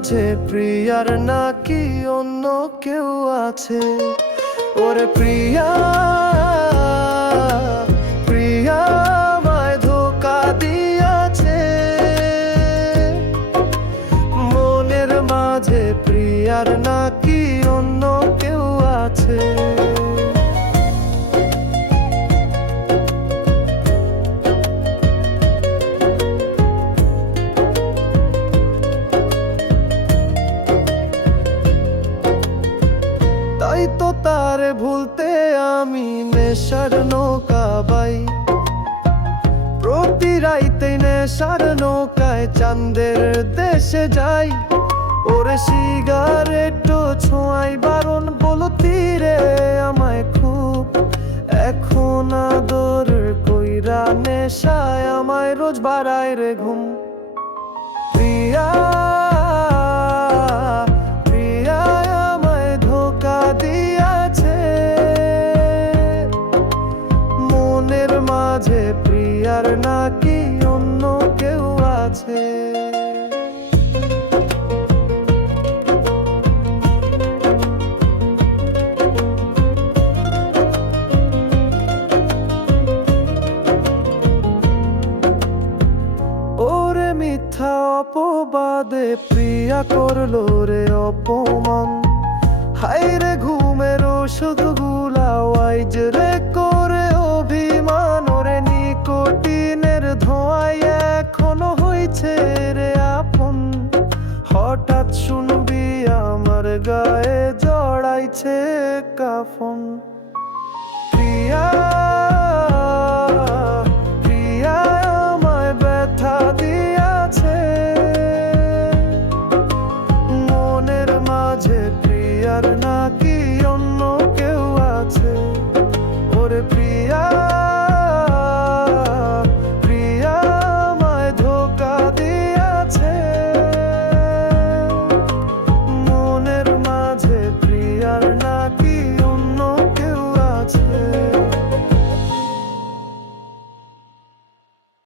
মাঝে প্রিয়ার নাকি অন্য কেউ আছে? ওরে প্রিয়া, প্রিয়া আমায় ধোঁকা দিয়াছে। মনের মাঝে প্রিয়ার নাকি অন্য কেউ আছে? তাই তো তারে ভুলতে আমি নেশার নৌকা বাই। প্রতি রাইতে নেশার নৌকায় চাঁদের দেশে যাই। ওরে সিগারেট ছোঁয়াই বারণ, বলো তীরে আমায় খুব। এখন আদর কইরা নেশায় আমায় রোজ বাড়ায় রে ঘুম। প্রিয়া, প্রিয়া আমায় ধোঁকা দিয়াছে। মনের মাঝে প্রিয়ার নাকি অন্য কেউ আছে? ওরে মিথ্যা অপবাদে প্রিয়া করলো রে অপমান। হায়রে ঘুমের ওষুধ গুলাওয়াইজ রে করে অভিমান। ওরে নিকোটিনের ধোঁয়ায় এখনো হইছে রে আপন। হঠাৎ শুনবি আমার গায়ে জড়াইছে কাফন। প্রিয়া, প্রিয়া আমায় ব্যথা দিয়াছে। মনের মাঝে প্রিয়ার নাকি